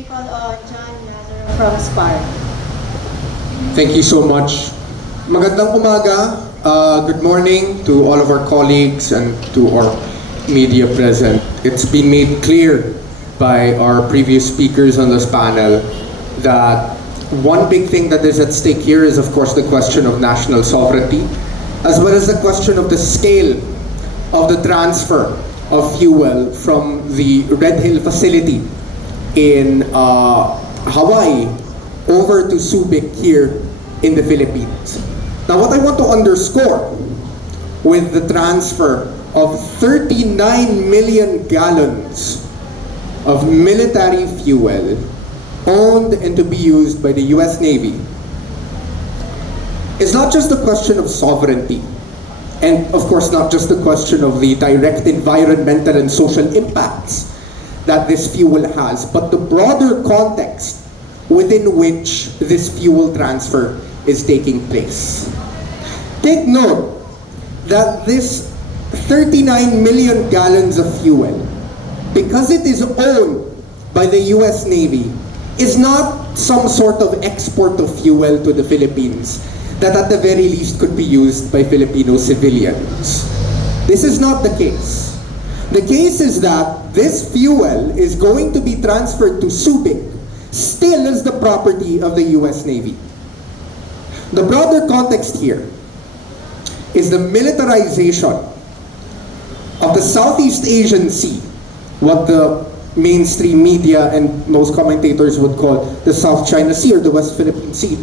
may call on John Lazaro from SPAR. Thank you so much. Magandang umaga. Good morning to all of our colleagues and to our media present. It's been made clear by our previous speakers on this panel that one big thing that is at stake here is, of course, the question of national sovereignty, as well as the question of the scale of the transfer of fuel from the Red Hill facility in Hawaii over to Subic here in the Philippines. Now, what I want to underscore with the transfer of 39 million gallons of military fuel owned and to be used by the US Navy is not just a question of sovereignty, and of course not just the question of the direct environmental and social impacts that this fuel has, but the broader context within which this fuel transfer is taking place. Take note that this 39 million gallons of fuel, because it is owned by the US Navy, is not some sort of export of fuel to the Philippines that at the very least could be used by Filipino civilians. This is not the case. The case is that this fuel is going to be transferred to Subic, still as the property of the US Navy. The broader context here is the militarization of the Southeast Asian Sea, what the mainstream media and most commentators would call the South China Sea or the West Philippine Sea.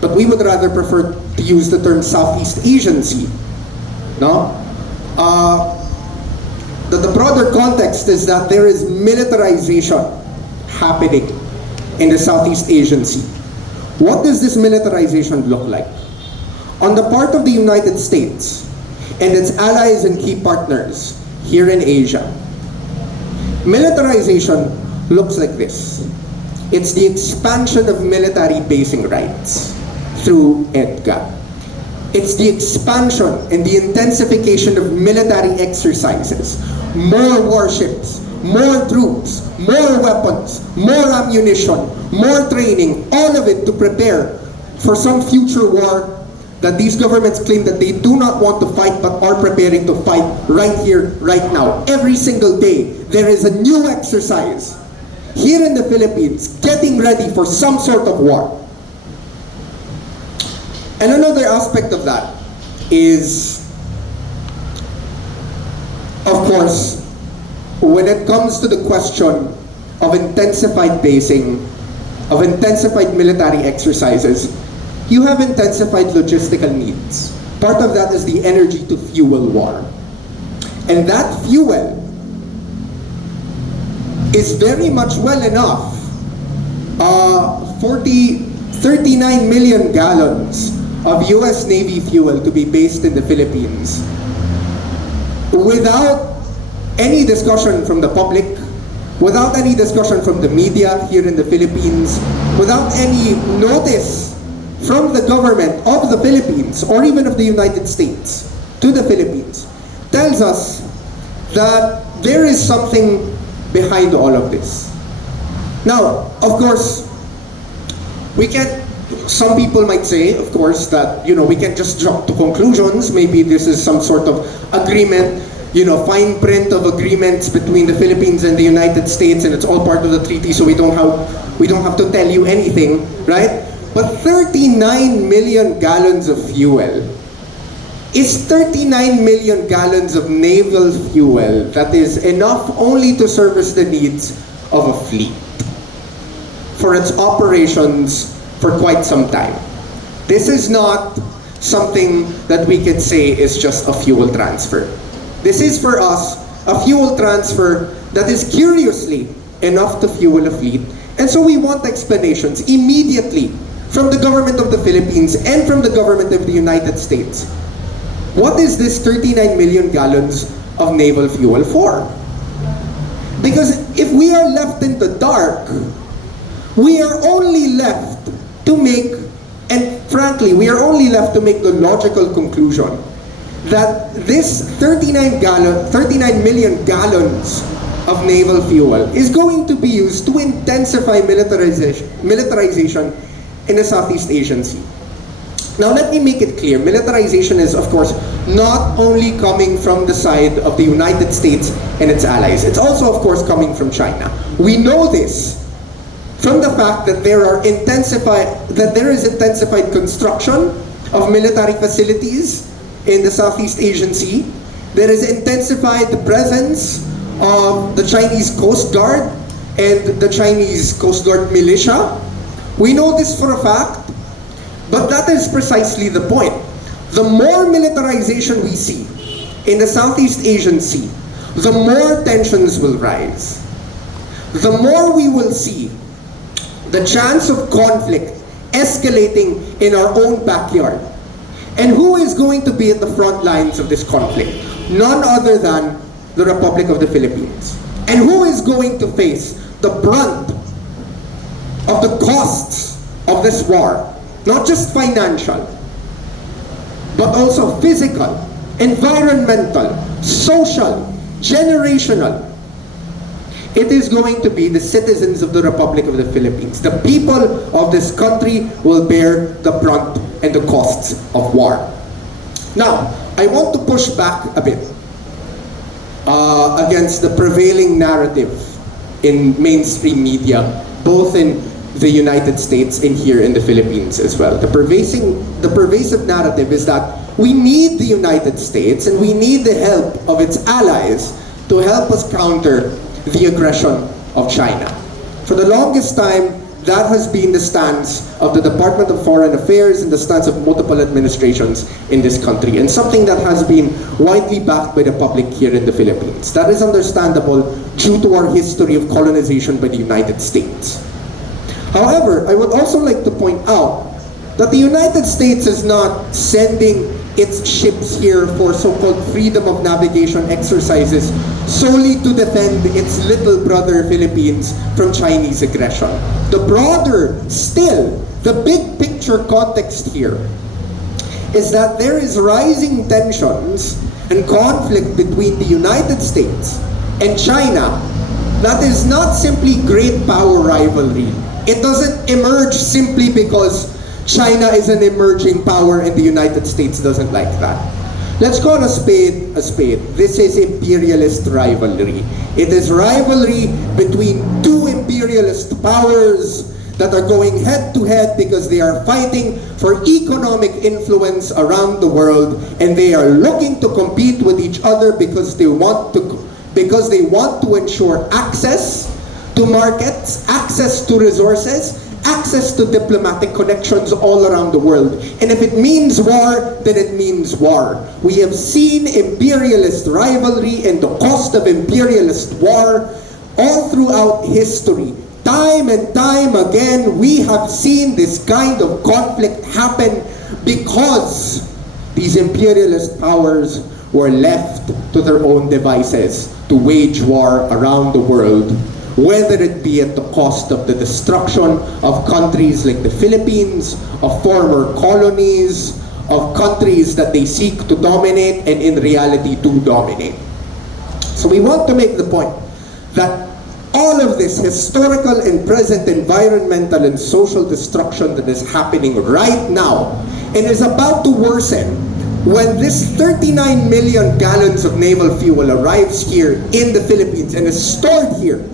But we would rather prefer to use the term Southeast Asian Sea. No? The broader context is that there is militarization happening in the Southeast Asian Sea. What does this militarization look like? On the part of the United States and its allies and key partners here in Asia, militarization looks like this. It's the expansion of military basing rights through EDCA. It's the expansion and the intensification of military exercises, more warships, more troops, more weapons, more ammunition, more training, all of it to prepare for some future war that these governments claim that they do not want to fight but are preparing to fight right here, right now. Every single day, there is a new exercise here in the Philippines getting ready for some sort of war. And another aspect of that is, of course, when it comes to the question of intensified basing, of intensified military exercises, you have intensified logistical needs. Part of that is the energy to fuel war. And that fuel is very much well enough, 39 million gallons of US Navy fuel to be based in the Philippines without any discussion from the public, without any discussion from the media here in the Philippines, without any notice from the government of the Philippines or even of the United States to the Philippines, tells us that there is something behind all of this. Now, of course, we can't, some people might say, of course, that, we can't just jump to conclusions. Maybe this is some sort of agreement, fine print of agreements between the Philippines and the United States, and it's all part of the treaty, so we don't have to tell you anything, right? But 39 million gallons of fuel is 39 million gallons of naval fuel that is enough only to service the needs of a fleet for its operations for quite some time. This is not something that we could say is just a fuel transfer. This is for us a fuel transfer that is curiously enough to fuel a fleet. And so we want explanations immediately from the government of the Philippines and from the government of the United States. What is this 39 million gallons of naval fuel for? Because if we are left in the dark, we are only left to make, and frankly, we are only left to make the logical conclusion that this 39 million gallons of naval fuel is going to be used to intensify militarization in the Southeast Asian Sea. Now let me make it clear, militarization is of course not only coming from the side of the United States and its allies, it's also of course coming from China. We know this from the fact that there is intensified construction of military facilities in the Southeast Asian Sea. There is intensified presence of the Chinese Coast Guard and the Chinese Coast Guard militia. We know this for a fact. But that is precisely the point. The more militarization we see in the Southeast Asian Sea, the more tensions will rise. The more we will see the chance of conflict escalating in our own backyard. And who is going to be at the front lines of this conflict? None other than the Republic of the Philippines. And who is going to face the brunt of the costs of this war? Not just financial, but also physical, environmental, social, generational. It is going to be the citizens of the Republic of the Philippines. The people of this country will bear the brunt and the costs of war. Now, I want to push back a bit against the prevailing narrative in mainstream media, both in the United States and here in the Philippines as well. The pervasive narrative is that we need the United States and we need the help of its allies to help us counter the aggression of China. For the longest time, that has been the stance of the Department of Foreign Affairs and the stance of multiple administrations in this country, and something that has been widely backed by the public here in the Philippines. That is understandable due to our history of colonization by the United States. However, I would also like to point out that the United States is not sending its ships here for so-called freedom of navigation exercises solely to defend its little brother Philippines from Chinese aggression. The broader, still, the big picture context here is that there is rising tensions and conflict between the United States and China that is not simply great power rivalry. It doesn't emerge simply because China is an emerging power and the United States doesn't like that. Let's call a spade a spade. This is imperialist rivalry. It is rivalry between two imperialist powers that are going head to head because they are fighting for economic influence around the world, and they are looking to compete with each other because they want to ensure access to markets, access to resources, access to diplomatic connections all around the world. And if it means war, then it means war. We have seen imperialist rivalry and the cost of imperialist war all throughout history. Time and time again, we have seen this kind of conflict happen because these imperialist powers were left to their own devices to wage war around the world, whether it be at the cost of the destruction of countries like the Philippines, of former colonies, of countries that they seek to dominate and in reality to dominate. So we want to make the point that all of this historical and present environmental and social destruction that is happening right now and is about to worsen when this 39 million gallons of naval fuel arrives here in the Philippines and is stored here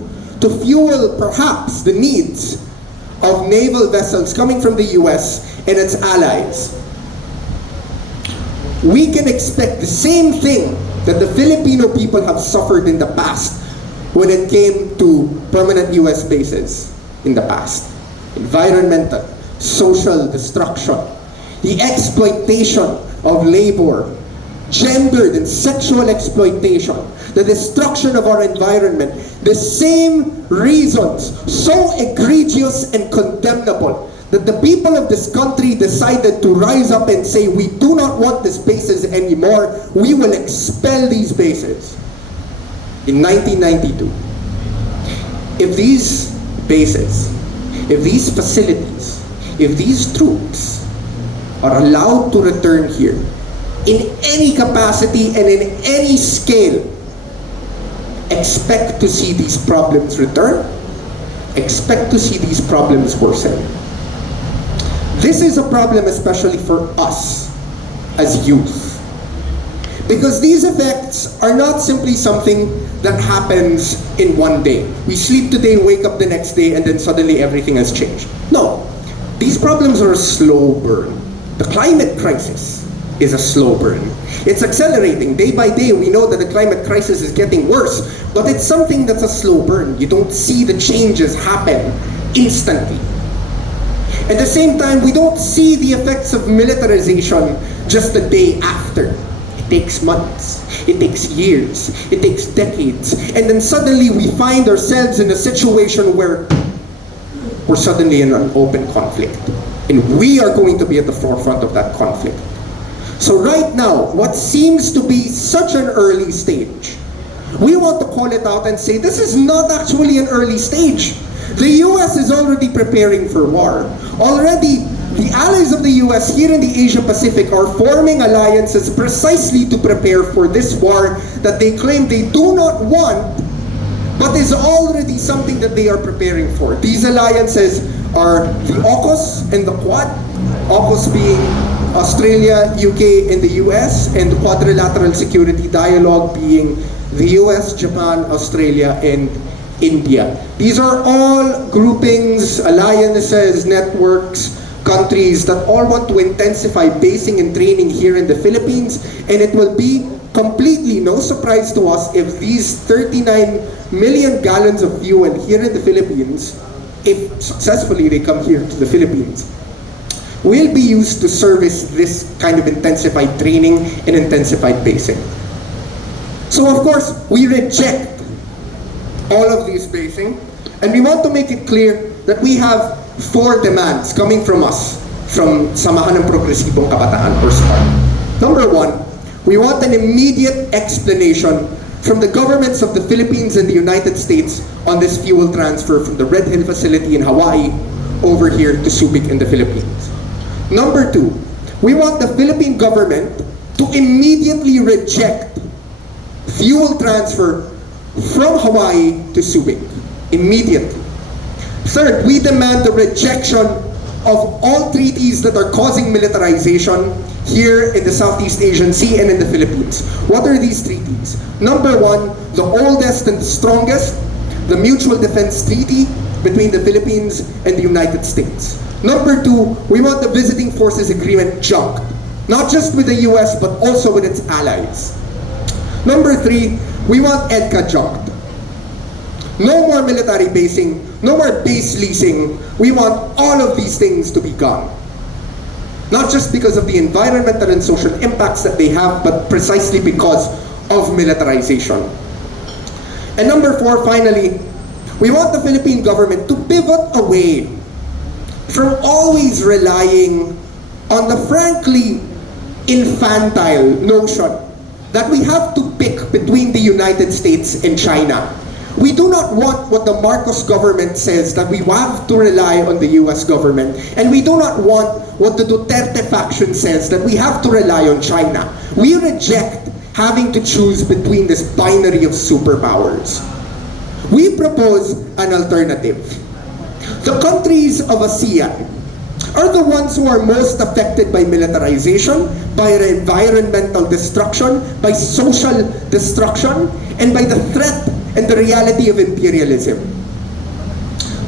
to fuel perhaps the needs of naval vessels coming from the US and its allies. We can expect the same thing that the Filipino people have suffered in the past when it came to permanent US bases in the past. Environmental, social destruction, the exploitation of labor, gendered and sexual exploitation, the destruction of our environment, the same reasons so egregious and condemnable that the people of this country decided to rise up and say, we do not want these bases anymore, we will expel these bases. In 1992, if these bases, if these facilities, if these troops are allowed to return here in any capacity and in any scale, expect to see these problems return, expect to see these problems worsen. This is a problem especially for us as youth, because these effects are not simply something that happens in one day. We sleep today, wake up the next day, and then suddenly everything has changed. No, these problems are a slow burn. The climate crisis is a slow burn. It's accelerating day by day. We know that the climate crisis is getting worse, but it's something that's a slow burn. You don't see the changes happen instantly. At the same time, we don't see the effects of militarization just the day after. It takes months, it takes years, it takes decades, and then suddenly we find ourselves in a situation where we're suddenly in an open conflict. And we are going to be at the forefront of that conflict. So right now, what seems to be such an early stage, we want to call it out and say this is not actually an early stage. The US is already preparing for war. Already, the allies of the US here in the Asia Pacific are forming alliances precisely to prepare for this war that they claim they do not want, but is already something that they are preparing for. These alliances are the AUKUS and the Quad. AUKUS being Australia, UK, and the US, and the Quadrilateral Security Dialogue being the US, Japan, Australia, and India. These are all groupings, alliances, networks, countries that all want to intensify basing and training here in the Philippines, and it will be completely no surprise to us if these 39 million gallons of fuel here in the Philippines, if successfully they come here to the Philippines, will be used to service this kind of intensified training and intensified basing. So of course, we reject all of these basing, and we want to make it clear that we have 4 demands coming from us, from Samahan ng Progresibong Kabataan or SPARC. Number 1, we want an immediate explanation from the governments of the Philippines and the United States on this fuel transfer from the Red Hill facility in Hawaii over here to Subic in the Philippines. Number 2, we want the Philippine government to immediately reject fuel transfer from Hawaii to Subic. Immediately. Third, we demand the rejection of all treaties that are causing militarization here in the Southeast Asian Sea and in the Philippines. What are these treaties? Number 1, the oldest and strongest, the Mutual Defense Treaty between the Philippines and the United States. Number 2, we want the Visiting Forces Agreement junked, not just with the US but also with its allies. Number 3, we want EDCA junked. No more military basing, no more base leasing. We want all of these things to be gone. Not just because of the environmental and social impacts that they have, but precisely because of militarization. And number 4, finally, we want the Philippine government to pivot away from always relying on the frankly infantile notion that we have to pick between the United States and China. We do not want what the Marcos government says, that we have to rely on the US government, and we do not want what the Duterte faction says, that we have to rely on China. We reject having to choose between this binary of superpowers. We propose an alternative. The countries of ASEAN are the ones who are most affected by militarization, by environmental destruction, by social destruction, and by the threat and the reality of imperialism.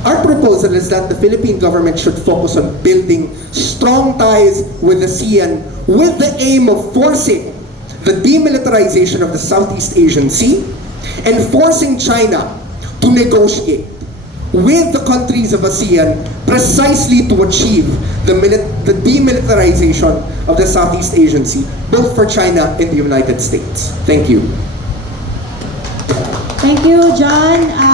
Our proposal is that the Philippine government should focus on building strong ties with ASEAN with the aim of forcing the demilitarization of the Southeast Asian Sea and forcing China to negotiate with the countries of ASEAN precisely to achieve the demilitarization of the Southeast Asian Sea, both for China and the United States. Thank you. Thank you, John.